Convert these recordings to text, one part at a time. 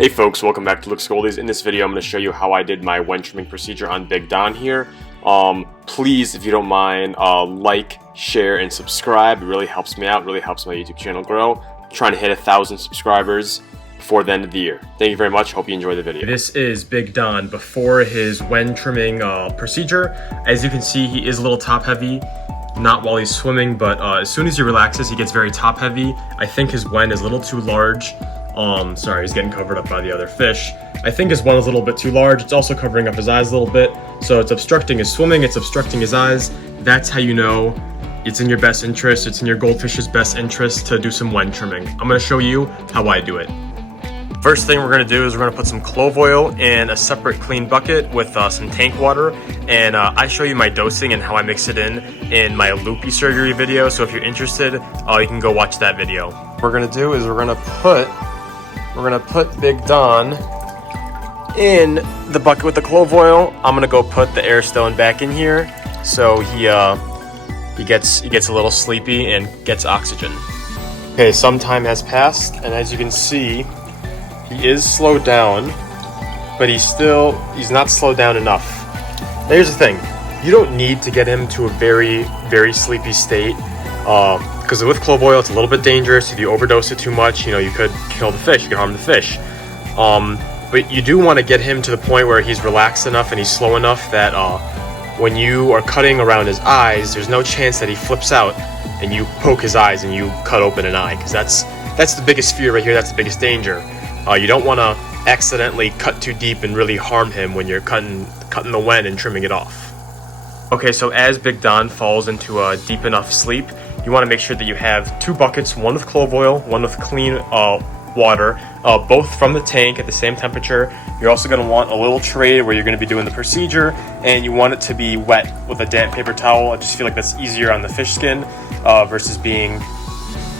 Hey folks, welcome back to Looks Goldies. In this video I'm going to show you how I did my wen trimming procedure on Big Don here. Please, if you don't mind, like, share, and subscribe. It really helps me out, really helps my YouTube channel grow. I'm trying to hit 1,000 subscribers before the end of the year. Thank you very much, hope you enjoy the video. This is Big Don before his wen trimming procedure. As you can see, he is a little top heavy. Not while he's swimming, but as soon as he relaxes, he gets very top heavy. I think his wen is a little too large. Sorry, he's getting covered up by the other fish. I think his wen is a little bit too large. It's also covering up his eyes a little bit. So it's obstructing his swimming, it's obstructing his eyes. That's how you know it's in your best interest, it's in your goldfish's best interest to do some wen trimming. I'm gonna show you how I do it. First thing we're gonna do is we're gonna put some clove oil in a separate clean bucket with some tank water. And I show you my dosing and how I mix it in my loopy surgery video. So if you're interested, you can go watch that video. What we're gonna do is we're gonna put Big Don in the bucket with the clove oil. I'm gonna go put the air stone back in here so he gets a little sleepy and gets oxygen. Okay, some time has passed, and as you can see, he is slowed down, but he's not slowed down enough. Now here's the thing, you don't need to get him to a very, very sleepy state. Because with clove oil, it's a little bit dangerous. If you overdose it too much, you could kill the fish, you could harm the fish. But you do want to get him to the point where he's relaxed enough and he's slow enough that when you are cutting around his eyes, there's no chance that he flips out and you poke his eyes and you cut open an eye, because that's the biggest fear right here, that's the biggest danger. You don't want to accidentally cut too deep and really harm him when you're cutting the wen and trimming it off. Okay, so as Big Don falls into a deep enough sleep, you want to make sure that you have 2 buckets, one with clove oil, one with clean water, both from the tank at the same temperature. You're also going to want a little tray where you're going to be doing the procedure, and you want it to be wet with a damp paper towel. I just feel like that's easier on the fish skin versus being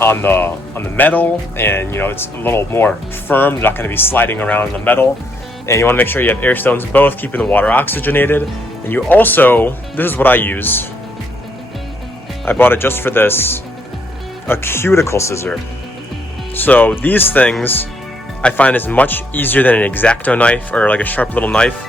on the metal, and it's a little more firm. You're not going to be sliding around in the metal. And you want to make sure you have air stones in both, keeping the water oxygenated. And you also, this is what I use, I bought it just for this, a cuticle scissor. So these things I find is much easier than an X-Acto knife or like a sharp little knife.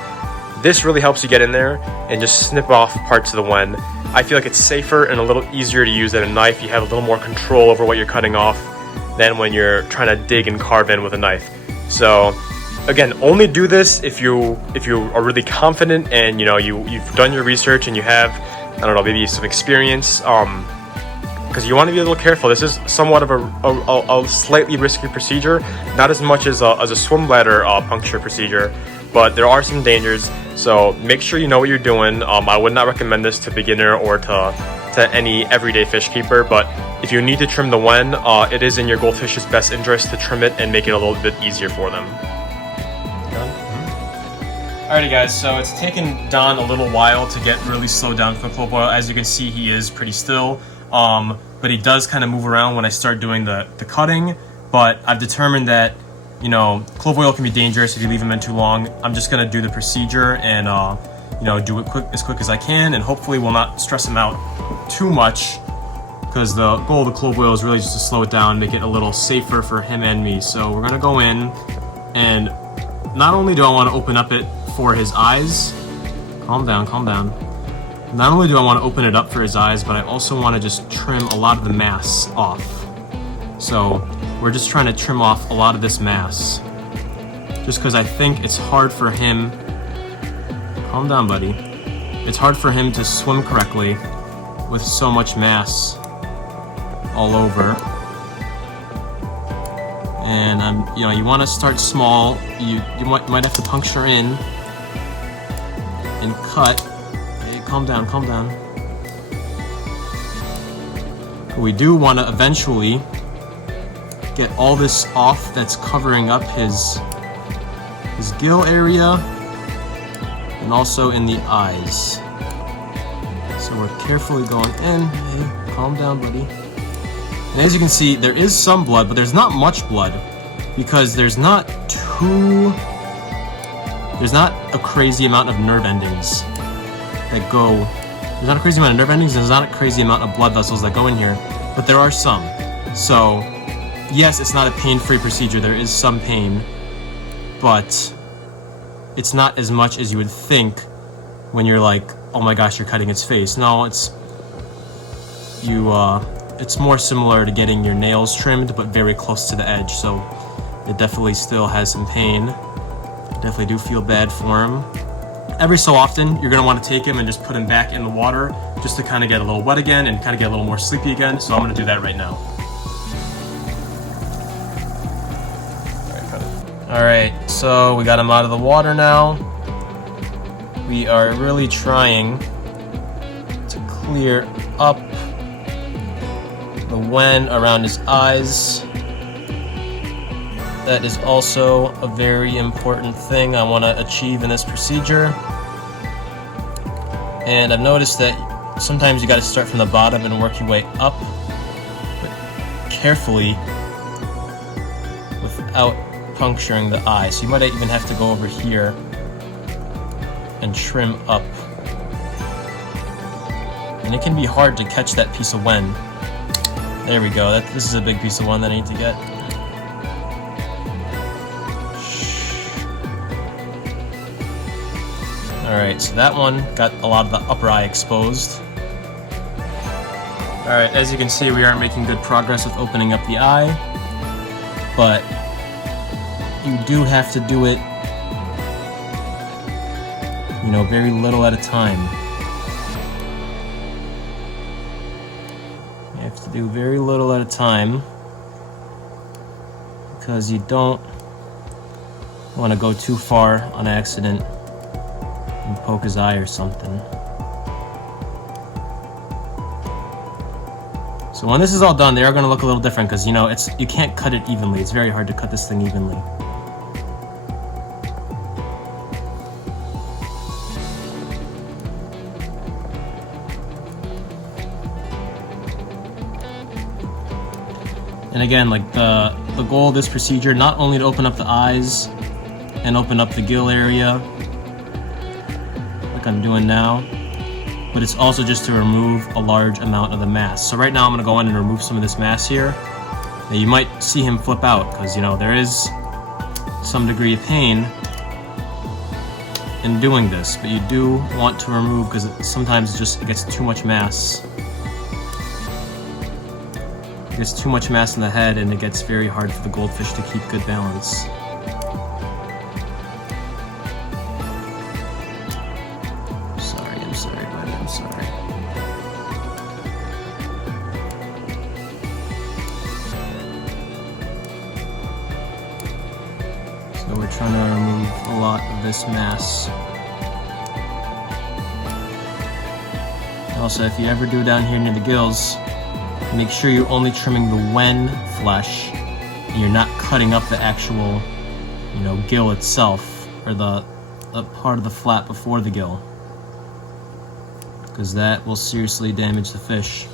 This really helps you get in there and just snip off parts of the wen. I feel like it's safer and a little easier to use than a knife. You have a little more control over what you're cutting off than when you're trying to dig and carve in with a knife. So again, only do this if you are really confident and you've done your research and you have, I don't know, maybe some experience, because you want to be a little careful. This is somewhat of a slightly risky procedure, not as much as a swim bladder puncture procedure, but there are some dangers. So make sure you know what you're doing. I would not recommend this to beginner or to any everyday fish keeper, but if you need to trim the wen, it is in your goldfish's best interest to trim it and make it a little bit easier for them. Alrighty guys, so it's taken Don a little while to get really slowed down for clove oil. As you can see, he is pretty still, but he does kind of move around when I start doing the cutting. But I've determined that clove oil can be dangerous if you leave him in too long. I'm just gonna do the procedure and do it as quick as I can, and hopefully will not stress him out too much, because the goal of the clove oil is really just to slow it down, make it a little safer for him and me. So we're gonna go in, and not only do I want to open up it for his eyes, calm down. Not only do I want to open it up for his eyes, but I also want to just trim a lot of the mass off. So we're just trying to trim off a lot of this mass, just because I think it's hard for him, calm down buddy, it's hard for him to swim correctly with so much mass all over. And you want to start small. You might have to puncture in and cut. Hey, calm down. We do want to eventually get all this off that's covering up his gill area and also in the eyes. So we're carefully going in. Hey, calm down, buddy. And as you can see, there is some blood, but there's not much blood, because there's not a crazy amount of nerve endings that go. There's not a crazy amount of nerve endings, there's not a crazy amount of blood vessels that go in here, but there are some. So yes, it's not a pain-free procedure, there is some pain, but it's not as much as you would think when you're like, oh my gosh, you're cutting its face. No, it's more similar to getting your nails trimmed, but very close to the edge, so it definitely still has some pain. Definitely do feel bad for him. Every so often, you're gonna want to take him and just put him back in the water just to kind of get a little wet again and kind of get a little more sleepy again, so I'm gonna do that right now. Alright, so we got him out of the water now. We are really trying to clear up the wen around his eyes. That is also a very important thing I want to achieve in this procedure. And I've noticed that sometimes you got to start from the bottom and work your way up, but carefully without puncturing the eye. So you might even have to go over here and trim up. And it can be hard to catch that piece of wen. There we go. This is a big piece of wen that I need to get. Alright, so that one got a lot of the upper eye exposed. Alright, as you can see, we are making good progress with opening up the eye, but you do have to do it, very little at a time. You have to do very little at a time because you don't want to go too far on accident and poke his eye or something. So when this is all done, they are going to look a little different because, you can't cut it evenly. It's very hard to cut this thing evenly. And again, like the goal of this procedure, not only to open up the eyes and open up the gill area, like I'm doing now, but it's also just to remove a large amount of the mass. So right now I'm going to go in and remove some of this mass here. Now you might see him flip out because, there is some degree of pain in doing this, but you do want to remove because sometimes it gets too much mass. It gets too much mass in the head and it gets very hard for the goldfish to keep good balance. I'm sorry, buddy, I'm sorry. So we're trying to remove a lot of this mass. Also, if you ever do down here near the gills, make sure you're only trimming the wen flesh and you're not cutting up the actual, gill itself, or the part of the flap before the gill, because that will seriously damage the fish.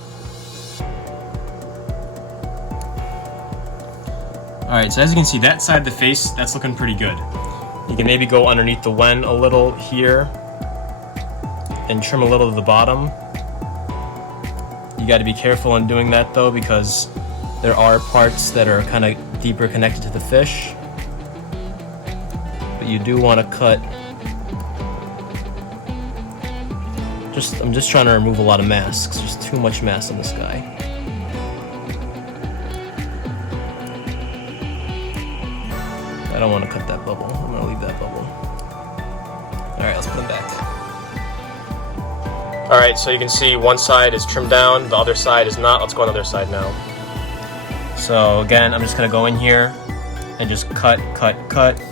Alright, so as you can see, that side of the face, that's looking pretty good. You can maybe go underneath the wen a little here and trim a little to the bottom. You got to be careful in doing that though, because there are parts that are kind of deeper connected to the fish. But you do want to cut. I'm just trying to remove a lot of mass because there's too much mass on this guy. I don't want to cut that bubble. I'm going to leave that bubble. Alright, let's put him back. Alright, so you can see one side is trimmed down, the other side is not. Let's go on the other side now. So again, I'm just going to go in here and just cut,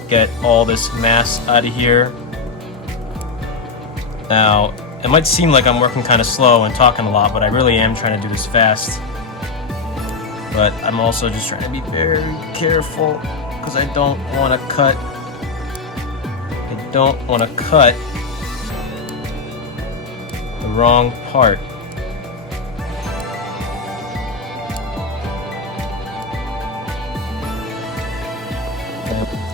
get all this mass out of here. Now, it might seem like I'm working kind of slow and talking a lot, but I really am trying to do this fast. But I'm also just trying to be very careful because I don't want to cut. The wrong part.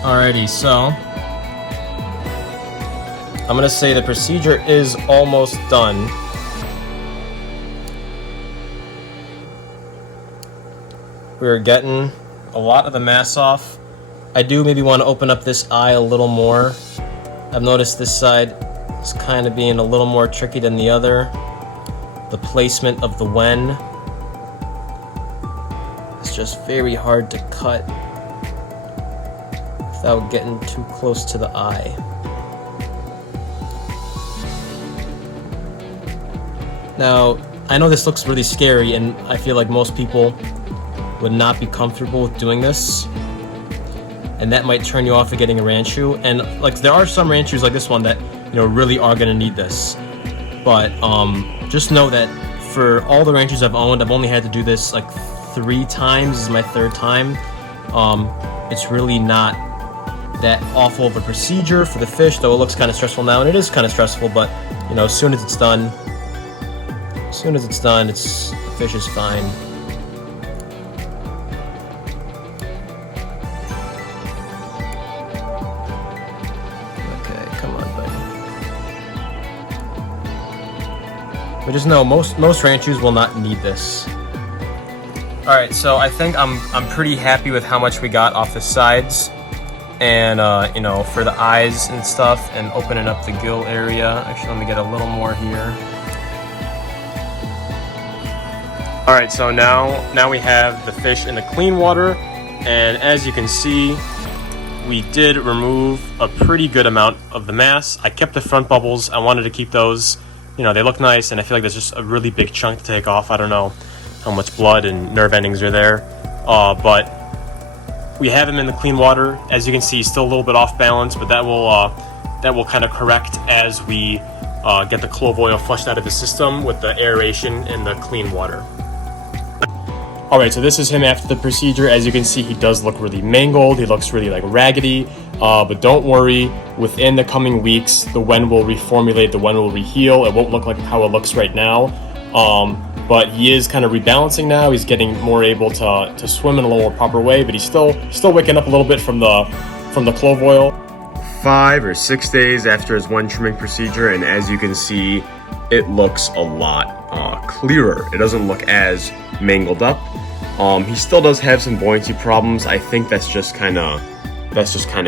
Alrighty, so I'm gonna say the procedure is almost done. We're getting a lot of the mass off. I do maybe want to open up this eye a little more. I've noticed this side is kind of being a little more tricky than the other. The placement of the wen is just very hard to cut without getting too close to the eye. Now, I know this looks really scary, and I feel like most people would not be comfortable with doing this, and that might turn you off of getting a Ranchu. And like, there are some Ranchus like this one that, you know, really are gonna need this. But just know that for all the Ranchus I've owned, I've only had to do this like 3 times. This is my 3rd time. It's really not that awful of a procedure for the fish, though it looks kind of stressful now, and it is kind of stressful. But you know, as soon as it's done, the fish is fine. But just know, most Ranchus will not need this. All right, so I think I'm pretty happy with how much we got off the sides, and you know, for the eyes and stuff, and opening up the gill area. Actually, let me get a little more here. All right, so now we have the fish in the clean water, and as you can see, we did remove a pretty good amount of the mass. I kept the front bubbles. I wanted to keep those. You know, they look nice, and I feel like there's just a really big chunk to take off. I don't know how much blood and nerve endings are there, but we have him in the clean water. As you can see, he's still a little bit off balance, but that will kind of correct as we get the clove oil flushed out of the system with the aeration in the clean water. All right, so this is him after the procedure. As you can see, he does look really mangled. He looks really like raggedy, but don't worry. Within the coming weeks, the wen will reformulate, the wen will reheal. It won't look like how it looks right now, but he is kind of rebalancing now. He's getting more able to swim in a little more proper way, but he's still waking up a little bit from the clove oil. 5 or 6 days after his wen trimming procedure, and as you can see, it looks a lot clearer. It doesn't look as mangled up. He still does have some buoyancy problems. I think that's just kind of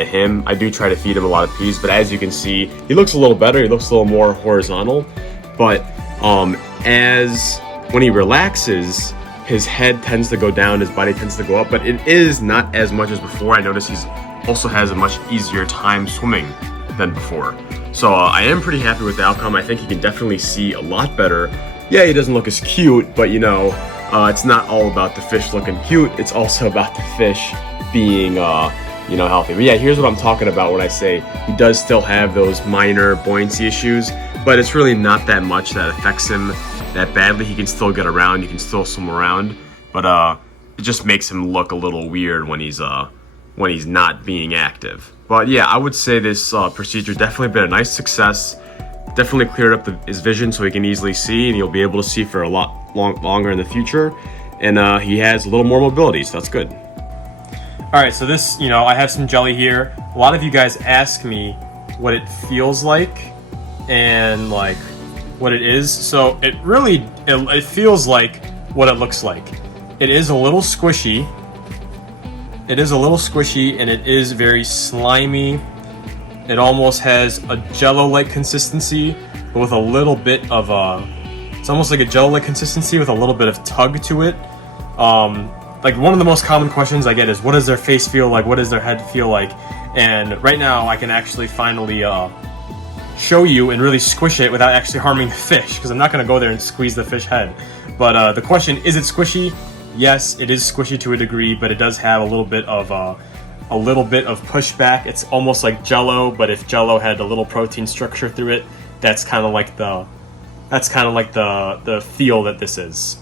him. I do try to feed him a lot of peas, but as you can see, he looks a little better. He looks a little more horizontal. But as when he relaxes, his head tends to go down, his body tends to go up, but it is not as much as before. I notice he's also has a much easier time swimming than before. So I am pretty happy with the outcome. I think he can definitely see a lot better. Yeah, he doesn't look as cute, but you know, it's not all about the fish looking cute. It's also about the fish being, you know, healthy. But yeah, here's what I'm talking about when I say he does still have those minor buoyancy issues, but it's really not that much that affects him that badly. He can still get around, he can still swim around, but it just makes him look a little weird when he's not being active. But yeah, I would say this procedure definitely been a nice success. Definitely cleared up his vision so he can easily see, and he'll be able to see for a lot longer in the future. And he has a little more mobility, so that's good. All right, so this, you know, I have some jelly here. A lot of you guys ask me what it feels like and like what it is. So it really, it feels like what it looks like. It is a little squishy. It is a little squishy, and it is very slimy. It almost has a jello-like consistency, but with a little bit of it's almost like a jello-like consistency with a little bit of tug to it. Like, one of the most common questions I get is, what does their face feel like? What does their head feel like? And right now, I can actually finally show you and really squish it without actually harming the fish, because I'm not going to go there and squeeze the fish head. But the question, is it squishy? Yes, it is squishy to a degree, but it does have a little bit of pushback. It's almost like Jello, but if Jello had a little protein structure through it, that's kind of like the feel that this is.